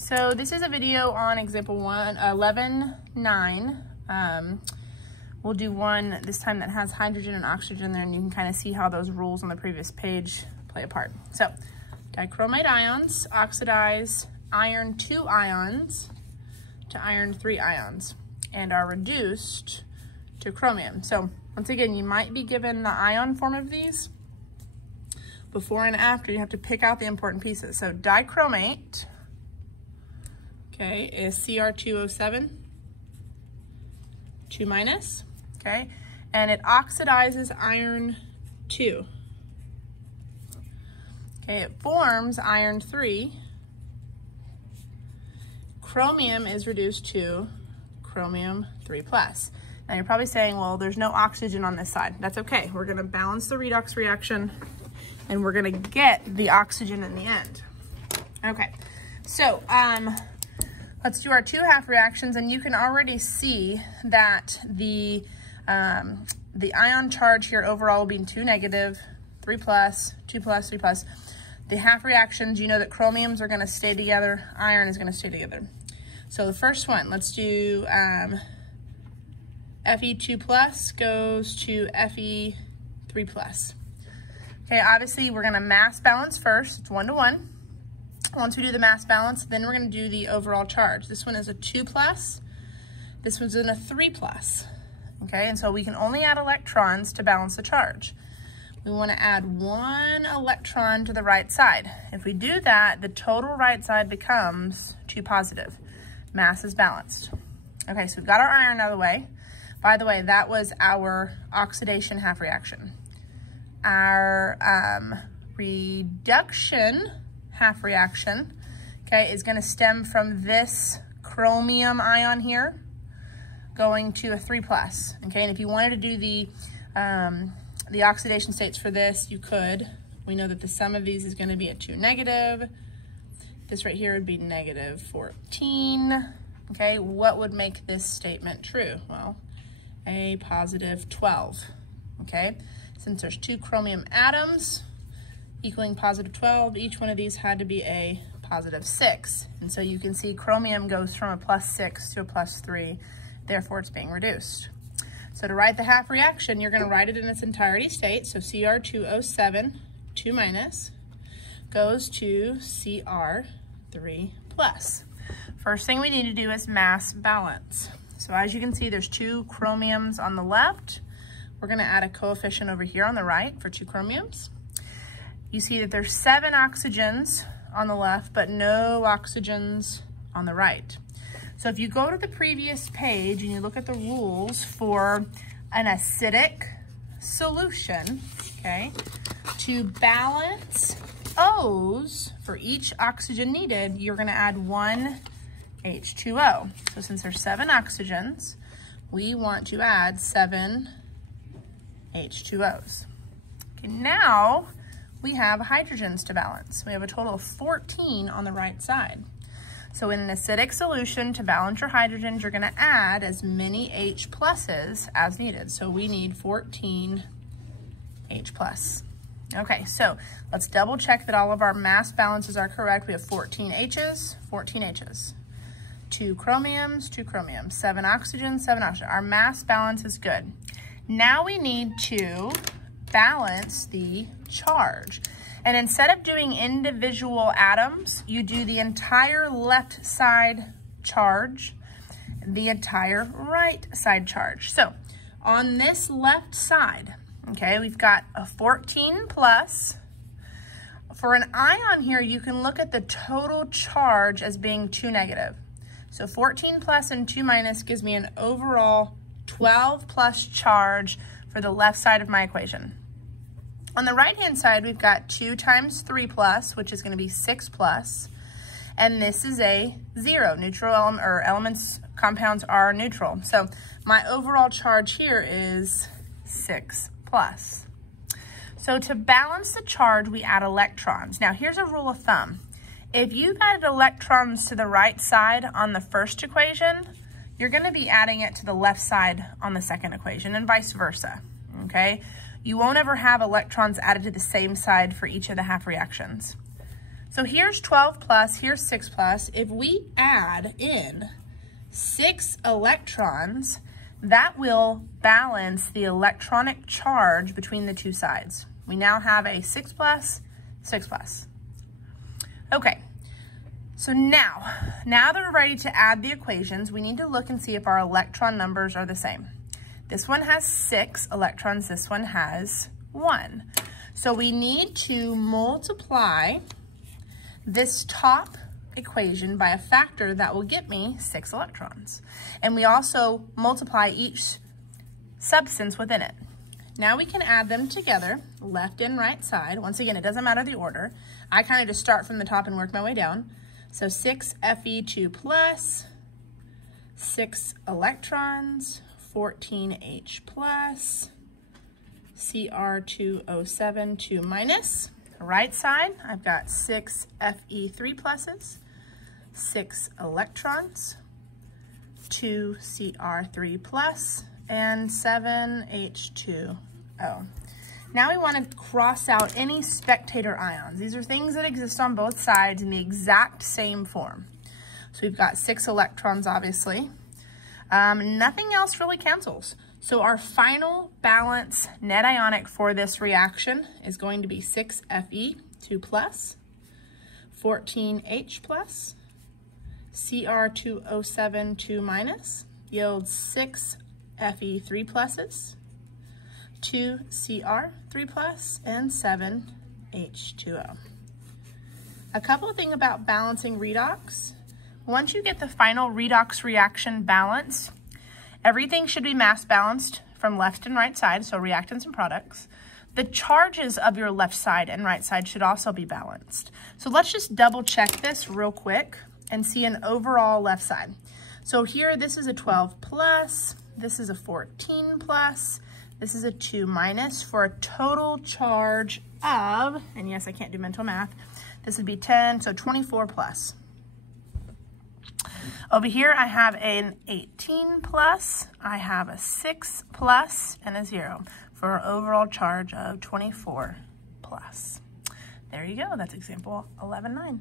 So this is a video on example 11.9. We'll do one this time that has hydrogen and oxygen there, and you can kind of see how those rules on the previous page play a part. So dichromate ions oxidize iron 2 ions to iron 3 ions and are reduced to chromium. So once again, you might be given the ion form of these. Before and after, you have to pick out the important pieces. So dichromate, okay, is Cr2O7, 2 minus, okay, and it oxidizes iron 2. Okay, it forms iron 3. Chromium is reduced to chromium 3 plus. Now you're probably saying, well, there's no oxygen on this side. That's okay. We're gonna balance the redox reaction and we're gonna get the oxygen in the end. Okay, so let's do our 2 half reactions, and you can already see that the ion charge here overall will be 2 negative, 3 plus, 2 plus, 3 plus. The half reactions, you know that chromiums are gonna stay together, iron is gonna stay together. So the first one, let's do Fe2 plus goes to Fe3 plus. Okay, obviously we're gonna mass balance first, it's 1 to 1. Once we do the mass balance, then we're gonna do the overall charge. This one is a 2 plus, this one's in a 3 plus. Okay, and so we can only add electrons to balance the charge. We wanna add 1 electron to the right side. If we do that, the total right side becomes 2 positive. Mass is balanced. Okay, so we've got our iron out of the way. By the way, that was our oxidation half reaction. Our reduction half reaction, okay, is gonna stem from this chromium ion here going to a 3 plus, okay? And if you wanted to do the oxidation states for this, you could. We know that the sum of these is gonna be a 2 negative. This right here would be negative 14, okay? What would make this statement true? Well, a positive 12, okay? Since there's 2 chromium atoms equaling positive 12, each one of these had to be a positive 6. And so you can see chromium goes from a +6 to a +3, therefore it's being reduced. So to write the half reaction, you're gonna write it in its entirety state. So Cr2O7, 2 minus, goes to Cr3 plus. First thing we need to do is mass balance. So as you can see, there's 2 chromiums on the left. We're gonna add a coefficient over here on the right for 2 chromiums. You see that there's 7 oxygens on the left, but no oxygens on the right. So if you go to the previous page and you look at the rules for an acidic solution, okay, to balance O's for each oxygen needed, you're gonna add 1 H2O. So since there's 7 oxygens, we want to add 7 H2Os. Okay, now we have hydrogens to balance. We have a total of 14 on the right side. So in an acidic solution, to balance your hydrogens, you're gonna add as many H pluses as needed. So we need 14 H plus. Okay, so let's double check that all of our mass balances are correct. We have 14 H's, 14 H's. 2 chromiums, 2 chromiums, 7 oxygens, 7 oxygens. Our mass balance is good. Now we need to balance the charge. And instead of doing individual atoms, you do the entire left side charge, the entire right side charge. So on this left side, okay, we've got a 14 plus. For an ion here, you can look at the total charge as being 2 negative. So 14 plus and 2 minus gives me an overall 12 plus charge for the left side of my equation. On the right-hand side, we've got 2 times 3 plus, which is gonna be 6 plus, and this is a 0. Neutral element, or elements, compounds are neutral. So my overall charge here is 6 plus. So to balance the charge, we add electrons. Now here's a rule of thumb. If you've added electrons to the right side on the first equation, you're gonna be adding it to the left side on the second equation, and vice versa, okay? You won't ever have electrons added to the same side for each of the half reactions. So here's 12 plus, here's 6 plus. If we add in 6 electrons, that will balance the electronic charge between the two sides. We now have a 6 plus, 6 plus. Okay, so now that we're ready to add the equations, we need to look and see if our electron numbers are the same. This one has 6 electrons, this one has 1. So we need to multiply this top equation by a factor that will get me 6 electrons. And we also multiply each substance within it. Now we can add them together, left and right side. Once again, it doesn't matter the order. I kind of just start from the top and work my way down. So 6 Fe2 plus, 6 electrons, 14 H plus, Cr2O7, 2 minus. Right side, I've got 6 Fe3 pluses, 6 electrons, 2 Cr3 plus, and 7 H2O. Now we want to cross out any spectator ions. These are things that exist on both sides in the exact same form. So we've got 6 electrons, obviously. Nothing else really cancels. So our final balance net ionic for this reaction is going to be 6 Fe2 plus, 14 H plus, Cr2O7, 2 minus, yields 6 Fe3 pluses, 2 Cr3 plus, and 7 H2O. A couple of things about balancing redox. Once you get the final redox reaction balanced, everything should be mass balanced from left and right side, so reactants and products. The charges of your left side and right side should also be balanced. So let's just double check this real quick and see an overall left side. So here, this is a 12 plus, this is a 14 plus, this is a 2 minus for a total charge of, and yes, I can't do mental math, this would be 10, so 24 plus. Over here, I have an 18 plus, I have a 6 plus, and a 0 for an overall charge of 24 plus. There you go, that's example 11.9.